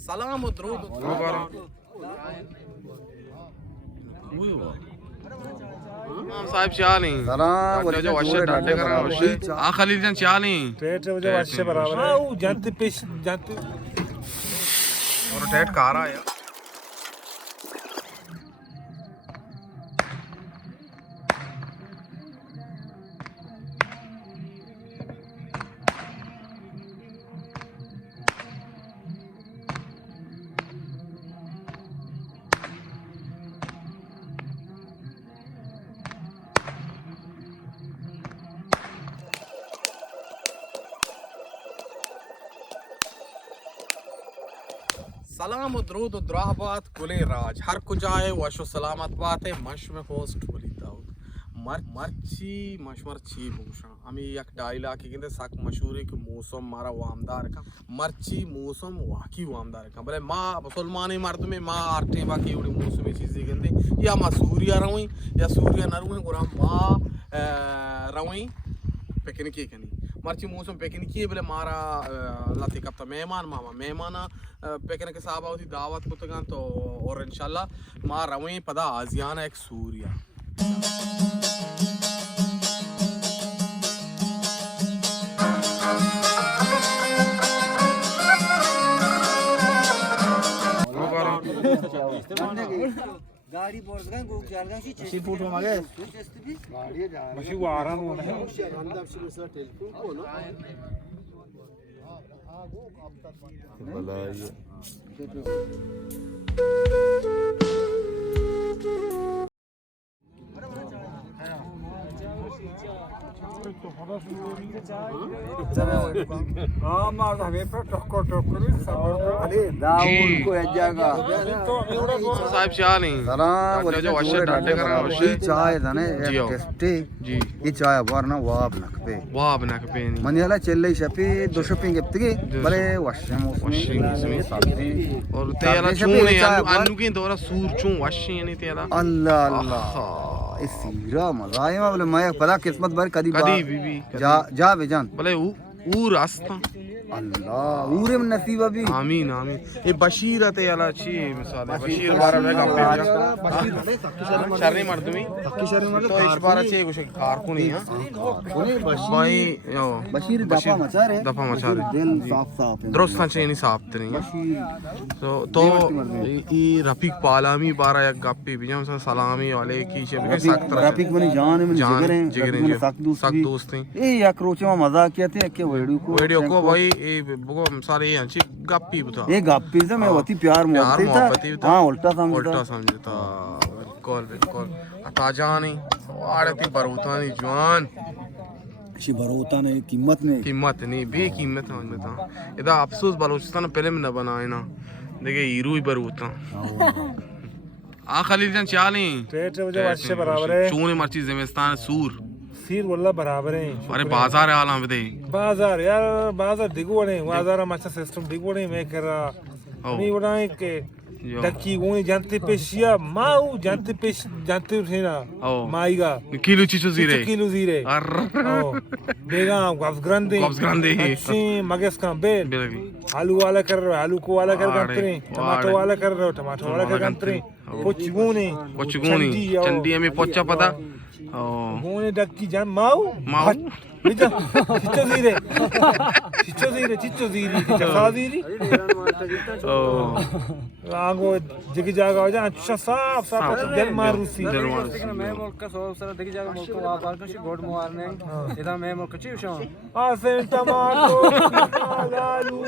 सलाम और दरूद साहब चाली सलाम जो वशे डाटे करा वशे आ खलील जन चाली टेट जो वशे बराबर है वो जानते पेश जानते और टेट कारा है सलाम और दरूद और दुआबात कुले राज हर कुजाए वशो सलामत बात है मश में होस्ट वली दाऊद मर्ची मशमर्ची भूषण हमें एक डायला की कहते सक मशहूर है कि मौसम मारा वामदार का मर्ची मौसम वाकी वामदार का भले माँ मुसलमान मर्द में माँ आर्टे बाकी उड़ी मौसमी चीज़ें कहते या माँ सूर्या रवई या सूर्या नरुई गुरा माँ रवई पेकिन की कनी मर्ची मौसम पेकिन की बोले मारा अल्लाह ते कब मेहमान मामा मेहमान पेकिन के साहब होती दावत को तो और इंशाल्लाह माँ रवई पदा आजियाना एक सूर्या गाड़ी बोर्ड का गोक जालगा सी सी फुट मागे गाड़ी जा मशी वारा नो है अंदर से सर टेलीफोन को नो भलाई हां मार हमें पर टक्कर अरे दाऊद को एजागा साहब चाली सलाम जो वशे डाटे करा वशे चाय दाने टेस्टी जी ఈ చాయ్ వారన వాబ్ నకపే वाब नकपेनी మనియాల చెల్లై షపి దో షాపింగ్ ఎప్తిగి బలే వషం washing ఉస్మి సబ్జీ और तेरा चूने अनु की दौरा सूर चूं वशी यानी तेरा अल्लाह अल्लाह ए सीरा मजा आया बोले मैं पता किस्मत भर कदी कदी बीबी जा जा बेजान भले ऊ रास्ता अल्लाह पूरे में नसीब अभी आमीन आमीन ये बशीर ते याला छी मिसाल बशीर बारा में गप्पे शर्री मार तुम्ही तो इस बार अच्छे कुछ कारकुनी हां भाई यो बशीर दफा मचा रे दिल साफ साफ है द्रोस्ता चेनी साफ नहीं तो ई रफीक पालामी बारा एक गप्पे बिजम सा सलामी वाले की शे सख्त रफीक बनी जान में जिगर है सख्त दोस्त हैं ए या क्रोचे में मजा किया थे के वीडियो को भाई ए बगो सारे यांची गप्पी बता ये गप्पी से मैं वती प्यार मोहब्बत था हां उल्टा समझता बिल्कुल अता जानी वाड़ती बरूतानी जवान शी बरोता ने कीमत नहीं भी कीमत में था इदा अफसोस बलूचिस्तान फिल्म न बनाए ना देखे हीरो ही बरूता आ खलील जन चाली टेट जो वशे बराबर है चूने मर्ची जिमिस्तान सूर सीर वल्ला बराबर है अरे बाजार आला में दे बाजार यार बाजार दिगो नहीं बाजार में अच्छा सिस्टम दिगो नहीं मैं कर रहा नहीं बड़ा है कि डक्की वो जानते पेशिया माऊ जानते पेश जानते उठे ना माईगा किलो चीचो जीरे अरे बेगा गफ्स ग्रांडे अच्छी मगेस का बेल आलू वाला कर रहे हो आलू को वाला कर गंतरे टमाटो वाला कर रहे हो टमाटो वाला कर गंतरे पोचगुनी चंडी में पोचा पता गोने डक्की जान माऊ बिजा चिच्चो जीरे साजीरी आगो जगी जागा हो जा अच्छा साफ दिल मारूसी मैं मोल का सो सर जगी जागा मोल को वापर का गोड मारने इदा मैं मोल कची शो आसे टमाटो आलू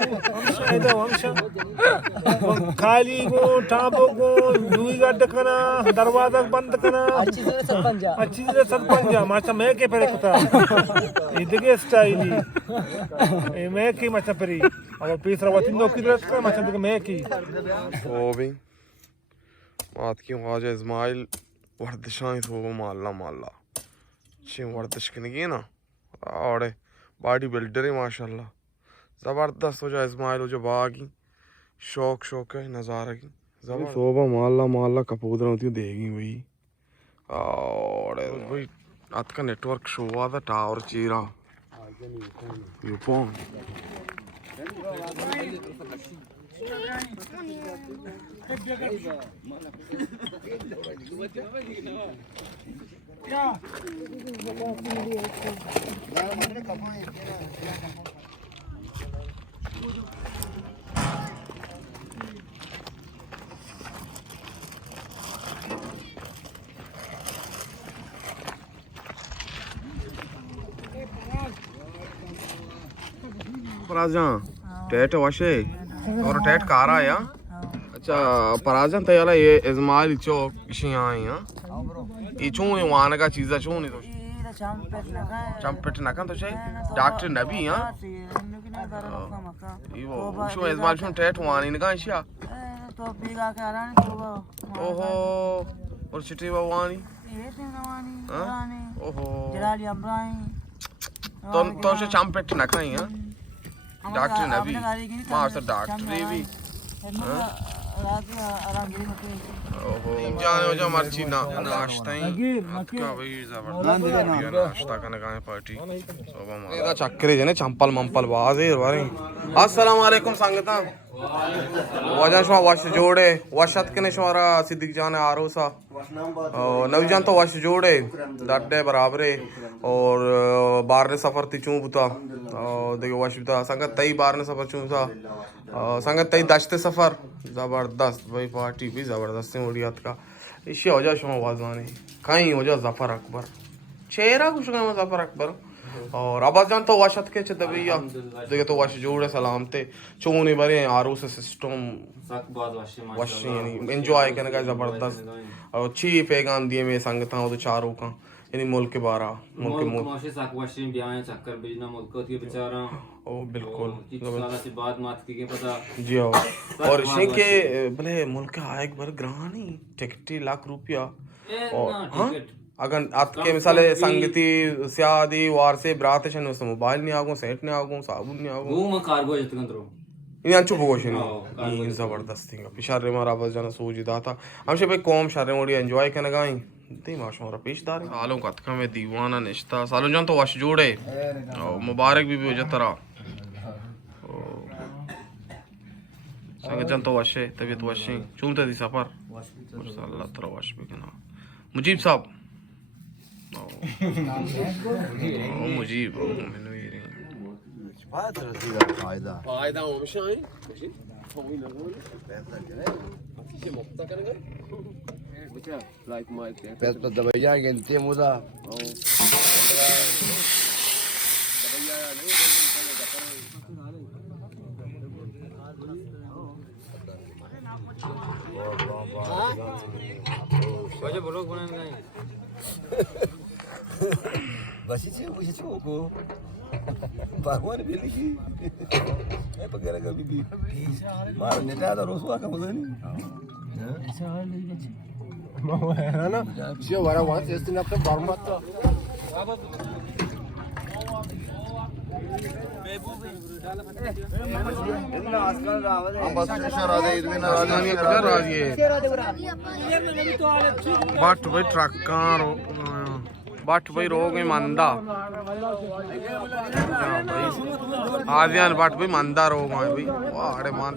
हमशा खाली गो टापो गो लुई गड्ड कना दरवाजा बंद कना अच्छी तरह सरपंजा माचा मैं के पड़े पता इदगे स्टाइली ए मैं की माचा परी अब पीस रवा तीन की तरह का माचा दे मैं की ओ भी बात क्यों आज इस्माइल वर्दिशां तो माल्ला अच्छी वर्दिश की ना और बॉडी बिल्डर है माशाल्लाह ज़बरदस्त हो जाए इस्माइल हो जो बागी शौक है नज़ारा की सोबा माल्ला कपूदर होती देगी भाई और भाई आज का नेटवर्क शो हुआ था टावर चीरा Prazan, tet washe. और tet कारा या. अच्छा पराजन तो याला ये इस्माइल चो किसी आई हैं. इचूं ये वाने का चीज़ चूं नहीं तो. चंपेट नका तो चाहिए. डॉक्टर नबी हैं. ये वो शो इस्माइल शो tet वानी निका इशिया. तो पीगा के आरानी ओहो और चिट्ठी वानी. ये वानी आरानी ओहो जलाली अब्राहिम तो से चंपेट नका ही हैं. डॉक्टर नबी मार से डॉक्टर भी ओहो जाने हो जा मर्ची ना नाश्ता ही क्या भाई जबरदस्त नाश्ता करने का है पार्टी सोबा मार ये चक्करे जने चंपल मंपल बाजे वारे अस्सलाम वालेकुम संगता वजन शो वाश जोड़े वशत के ने शोरा सिद्दीक जान आरोसा नवजान तो वाश जोड़े डड्डे बराबरे और बार ने सफर ती चूं बुता देखो वाश बुता संगत तई बार ने सफर चूं सा संगत तई दशते सफर जबरदस्त भाई पार्टी भी जबरदस्त है उड़ियात का इसे हो जा शो वाजवानी कहीं हो जा जफर अकबर चेहरा कुछ का जफर अकबर और आवाज जान तो वाशत के च दबिया देखे तो वाश जोड़े सलाम ते चोने बरे आरो से सिस्टम सक बहुत वाशी यानी एंजॉय करने का जबरदस्त और अच्छी पैगाम दिए में संगता हो तो चारों का यानी मुल्क के बारा मुल्क मोशे सक वाशी ब्याह चक्कर बिजना मुल्क को बेचारा ओ बिल्कुल साला से बात मात की पता जी हाँ और इसी के भले मुल्क आए एक बार ग्रानी टिकट ₹1,00,000 और हाँ अगर आपके मिसाले संगति सियादी वार से बरात छन उस मोबाइल नहीं आगो सेट नहीं आगो साबुन नहीं आगो वो मैं कार्गो जतकंत्रो इन अंचु भगोशन ये जबरदस्त थिंगा पिशारे मारा बस जाना सूजी दाता हमसे भाई कौम शारे मोड़ी एंजॉय करने गई ती माशूरा पेशदार सालों का तक में दीवाना निश्ता सालों जान तो वाश जोड़े और मुबारक भी जतरा संग जान तो वाशे तबीयत वाशे चूमते दी सफर अल्लाह तरा वाश भी ना मुजीब साहब मुजीब मैंने ये फायदा फायदा हमेशा है पैस पर दबाइया गिनती मुदा वजह ब्लॉग बनाने का बसी छे उसे को भगवान भेली की ए पगरा का बीबी मार नेटा तो रोसवा का मजा नहीं है ना से वारा वहां से दिन अपने बर्मा तो बट भाई ट्रक बट भाई रोग में मंदा आदियान बट भाई मंदा रोग है भाई वाह अरे मान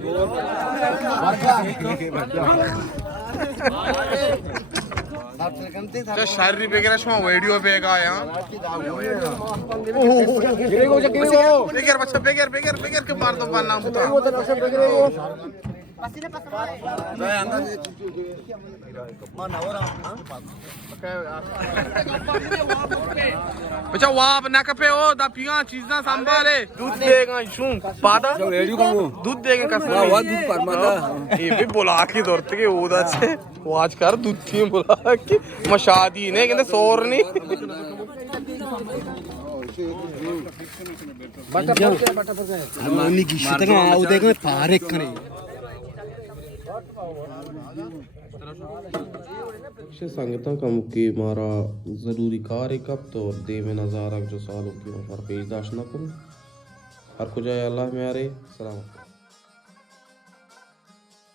शारीरिक वगैरह शो वीडियो पे का यार बेगर बच्चा बेगर बेगर बेगर के मार दो नाम बता बच्चा वाह ना कपे ओ दा पिया चीज़ संभाले दूध देगा शू पादा दूध देगा कसम दूध परमादा ये भी बुला के दौड़ते के ओदा से वाच कर दूध थी बुला के मशादी ने कहते सोर नहीं बटा मानी की शतक आउ देखो पारे करे संगता का मुक्की मारा ज़रूरी कार्य कब तो दे में नज़ारा जो सालों की पेशदाश न करूँ हर कुछ अल्लाह में आ रहे सलाम।